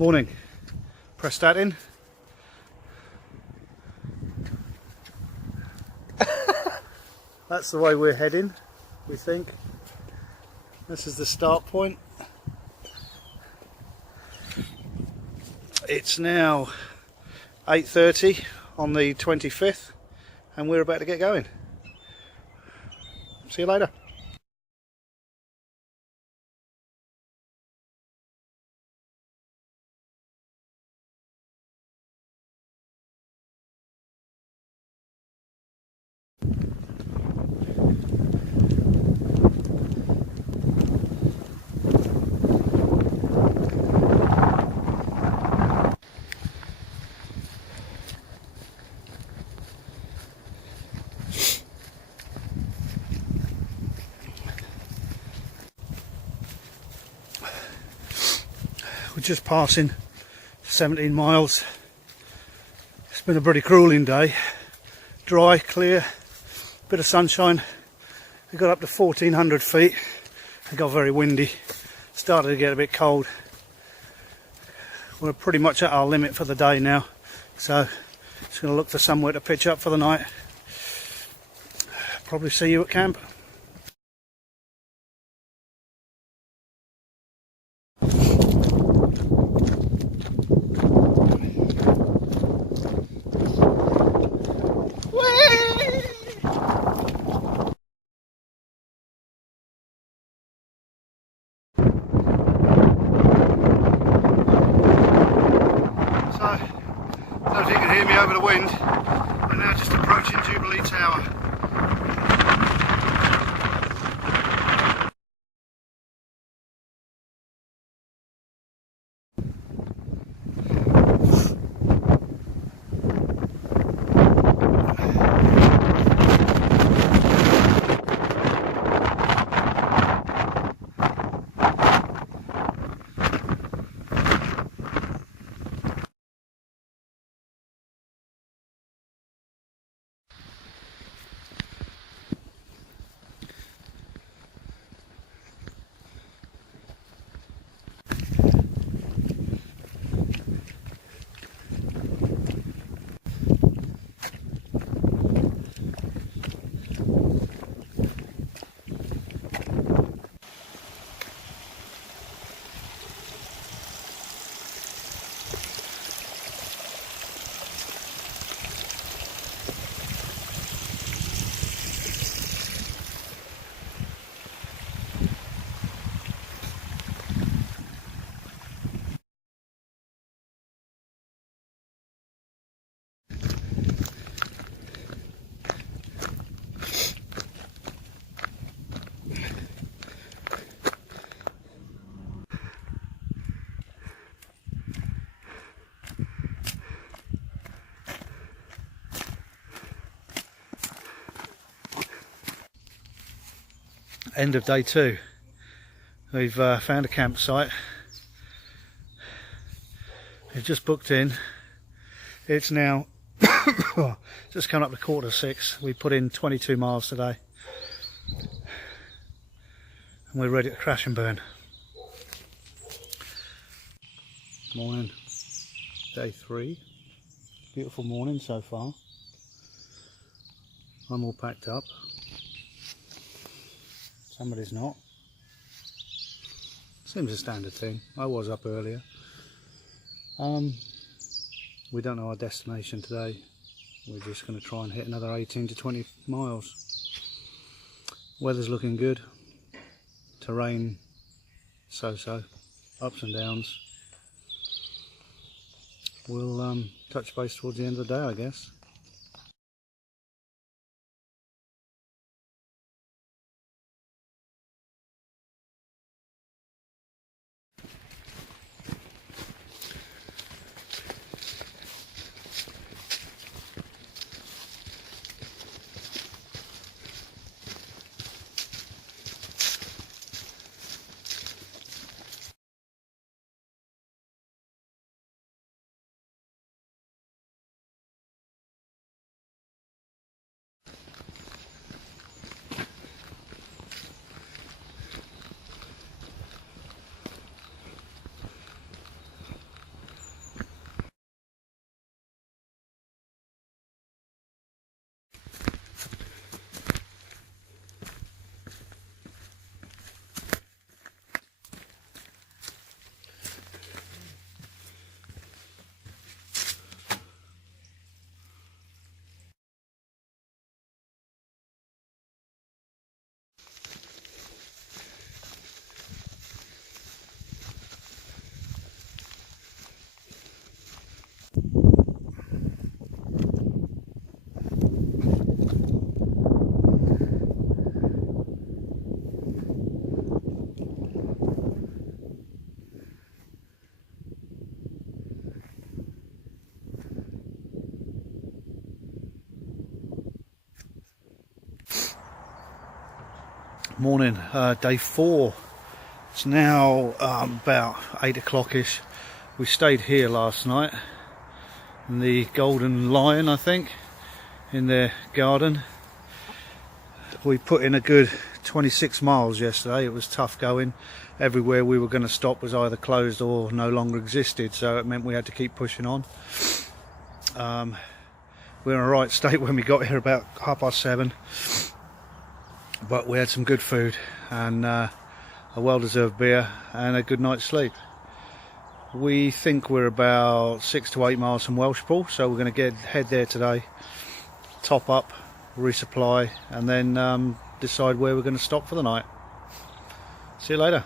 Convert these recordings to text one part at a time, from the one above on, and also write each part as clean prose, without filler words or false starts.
Morning. Press that in. That's the way we're heading, we think. This is the start point. It's now 8:30 on the 25th and we're about to get going. See you later. We're just passing 17 miles. It's been a pretty grueling day. Dry, clear, bit of sunshine. We got up to 1400 feet. It got very windy. Started to get a bit cold. We're pretty much at our limit for the day now. So just going to look for somewhere to pitch up for the night. Probably see you at camp. I don't know if you can hear me over the wind. We're now just approaching Jubilee Tower. End of day 2. We've found a campsite. We've just booked in. It's now just coming up to 5:45. We put in 22 miles today and we're ready to crash and burn. Morning, day 3. Beautiful morning so far. I'm all packed up. Somebody's not. Seems a standard thing. I was up earlier. We don't know our destination today. We're just going to try and hit another 18 to 20 miles. Weather's looking good. Terrain so-so. Ups and downs. We'll touch base towards the end of the day, I guess. Morning, day 4. It's now about 8 o'clock-ish. We stayed here last night in the Golden Lion, I think, in their garden. We put in a good 26 miles yesterday. It was tough going. Everywhere we were going to stop was either closed or no longer existed, so it meant we had to keep pushing on. We were in a right state when we got here about 7:30. But we had some good food and a well-deserved beer and a good night's sleep. We think we're about 6 to 8 miles from Welshpool, so we're going to head there today, top up, resupply, and then decide where we're going to stop for the night. See you later.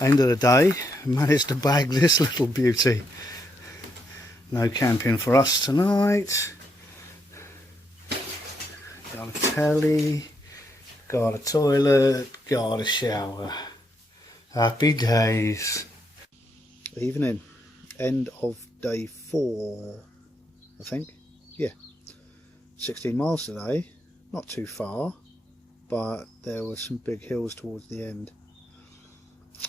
End of the day, managed to bag this little beauty. No camping for us tonight. Got a telly, got a toilet, got a shower. Happy days. Evening, end of day 4, I think. Yeah, 16 miles today, not too far, but there were some big hills towards the end.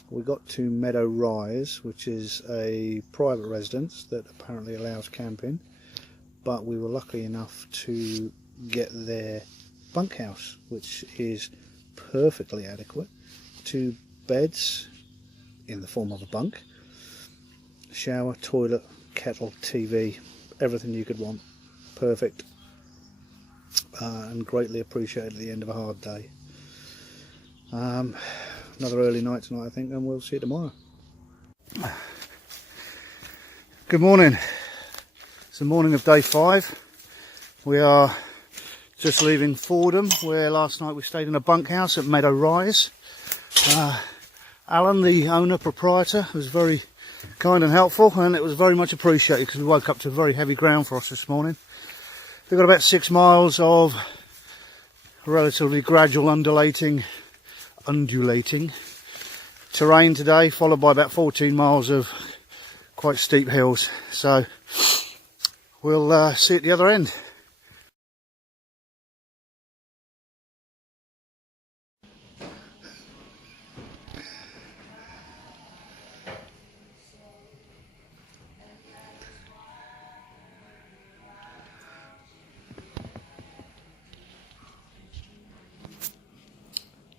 We got to Meadow Rise, which is a private residence that apparently allows camping, but we were lucky enough to get their bunkhouse, which is perfectly adequate. 2 beds in the form of a bunk, shower, toilet, kettle, TV, everything you could want. Perfect, and greatly appreciated at the end of a hard day. Another early night tonight, I think, and we'll see you tomorrow. Good morning. It's the morning of day 5. We are just leaving Fordham, where last night we stayed in a bunkhouse at Meadow Rise. Alan, the owner proprietor, was very kind and helpful, and it was very much appreciated because we woke up to very heavy ground for us this morning. We've got about 6 miles of relatively gradual undulating terrain today, followed by about 14 miles of quite steep hills, so we'll see at the other end.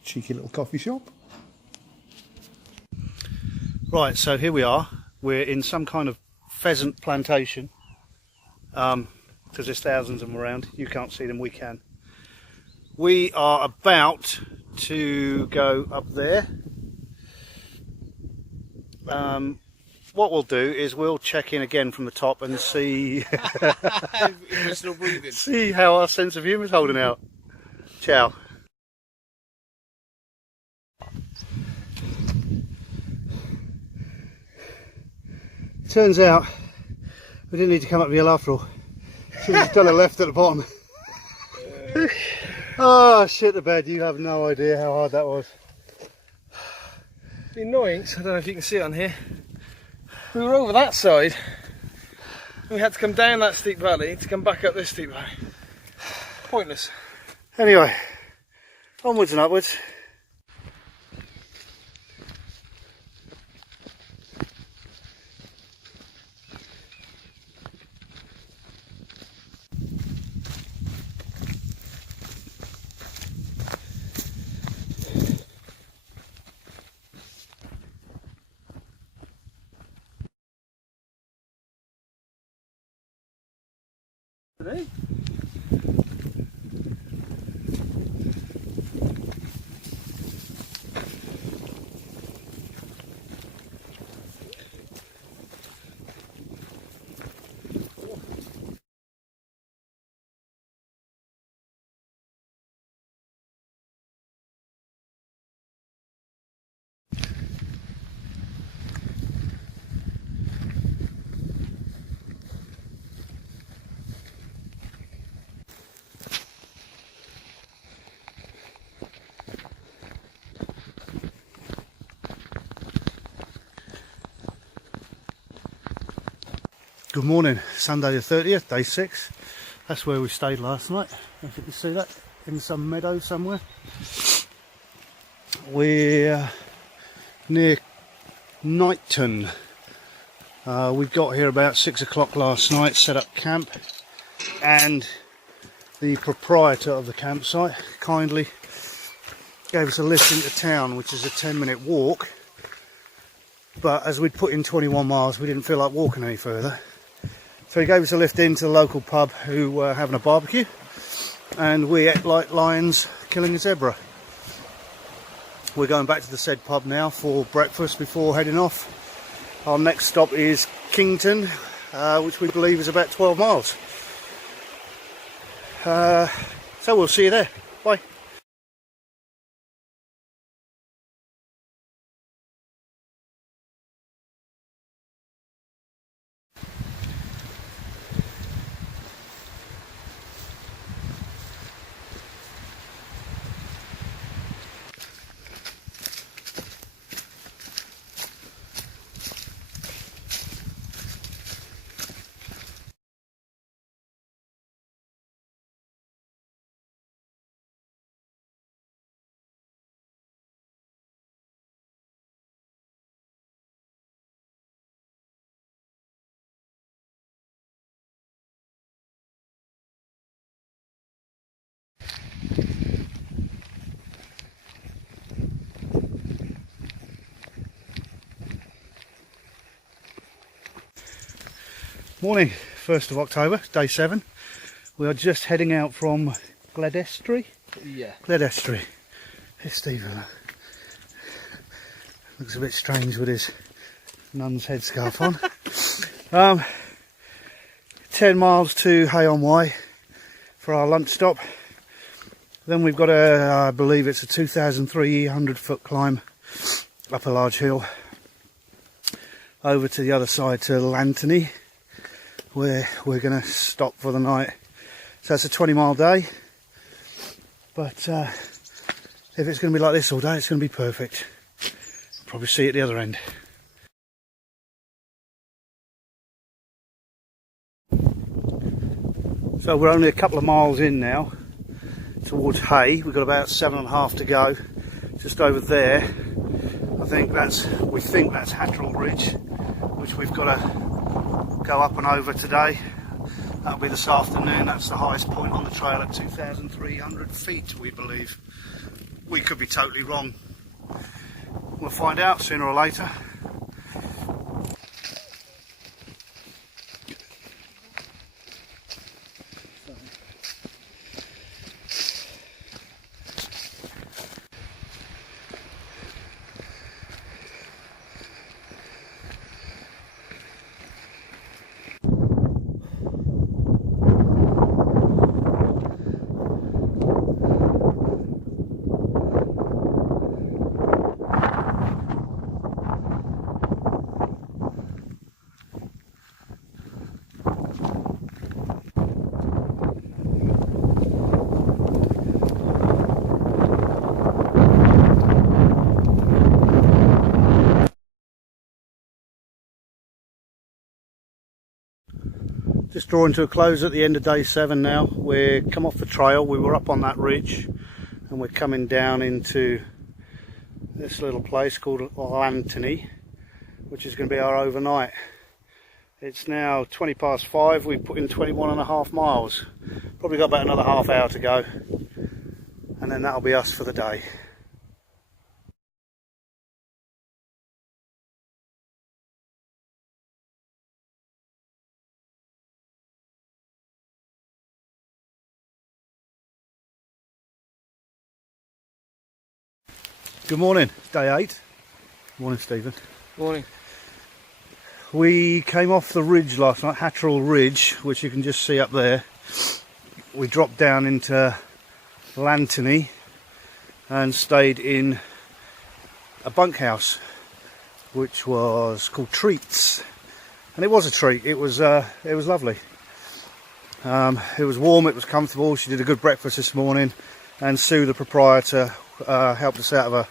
Cheeky little coffee shop. Right, so here we are. We're in some kind of pheasant plantation, because there's thousands of them around. You can't see them, we can. We are about to go up there. What we'll do is we'll check in again from the top and see see how our sense of humour is holding out. Ciao. Turns out we didn't need to come up the hill after all. Should have done a left at the bottom. Oh, shit the bed, you have no idea how hard that was. The annoyance, I don't know if you can see it on here. We were over that side. We had to come down that steep valley to come back up this steep valley. Pointless. Anyway, onwards and upwards. happening. Good morning, Sunday the 30th, day 6. That's where we stayed last night. If you can see that, in some meadow somewhere. We're near Knighton. We got here about 6 o'clock last night, set up camp, and the proprietor of the campsite kindly gave us a lift into town, which is a 10-minute walk. But as we'd put in 21 miles, we didn't feel like walking any further. So he gave us a lift into the local pub who were having a barbecue, and we ate like lions killing a zebra. We're going back to the said pub now for breakfast before heading off. Our next stop is Kington, which we believe is about 12 miles. So we'll see you there. Bye. Morning, 1st of October, day 7. We are just heading out from Gledestry. Yeah. Gledestry. Here's Stephen. Looks a bit strange with his nun's headscarf on. 10 miles to Hay-on-Wye for our lunch stop. Then we've got I believe it's a 2,300 foot climb up a large hill over to the other side to Lantony, where we're going to stop for the night. So it's a 20-mile day, but if it's going to be like this all day, it's going to be perfect. Probably see it at the other end. So we're only a couple of miles in now towards Hay. We've got about 7.5 to go. Just over there, we think that's Hattrell Ridge, which we've got to go up and over today. That'll be this afternoon. That's the highest point on the trail at 2,300 feet, we believe. We could be totally wrong. We'll find out sooner or later. Just drawing to a close at the end of day 7 now. We're come off the trail. We were up on that ridge and we're coming down into this little place called Lantony, which is going to be our overnight. It's now 20 past 5. We've put in 21.5 miles. Probably got about another half hour to go, and then that'll be us for the day. Good morning, day 8. Morning, Stephen. Morning. We came off the ridge last night, Hatterall Ridge, which you can just see up there. We dropped down into Lantony and stayed in a bunkhouse, which was called Treats, and it was a treat. It was lovely. It was warm, it was comfortable. She did a good breakfast this morning, and Sue, the proprietor, helped us out of a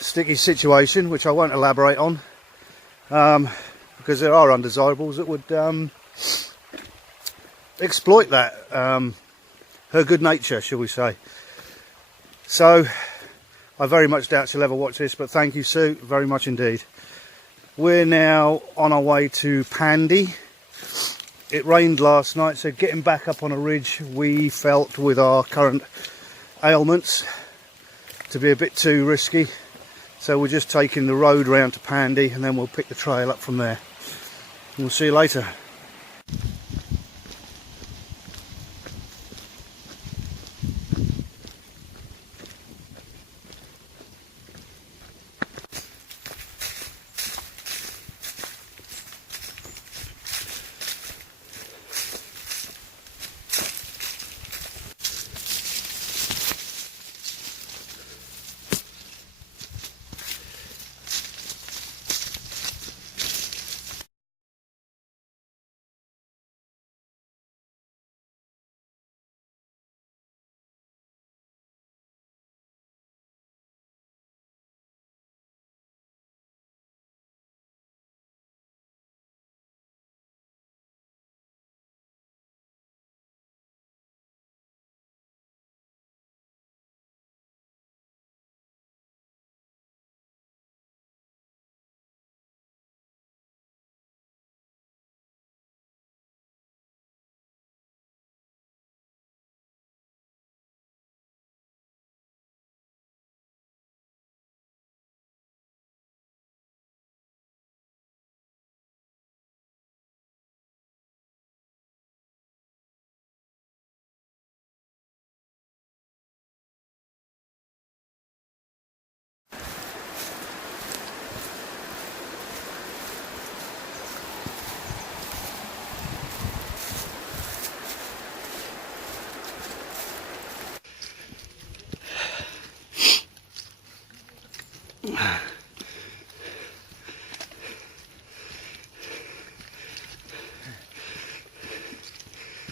sticky situation, which I won't elaborate on, because there are undesirables that would exploit that, her good nature, shall we say. So I very much doubt she'll ever watch this, but thank you, Sue, very much indeed. We're now on our way to Pandy. It rained last night, so getting back up on a ridge we felt, with our current ailments, to be a bit too risky. So we're just taking the road round to Pandy, and then we'll pick the trail up from there. We'll see you later.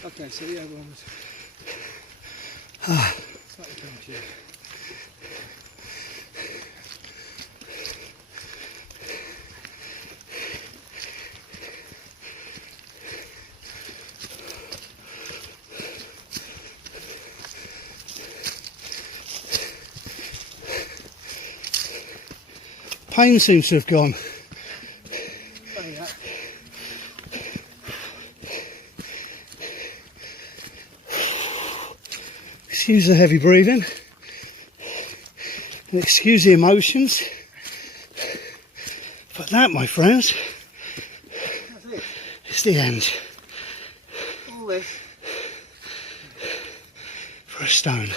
Okay, so the other one was slightly punchy. Pain seems to have gone. Funny that. Excuse the heavy breathing, and excuse the emotions, but that, my friends, That's it. is the end All this. for a stone.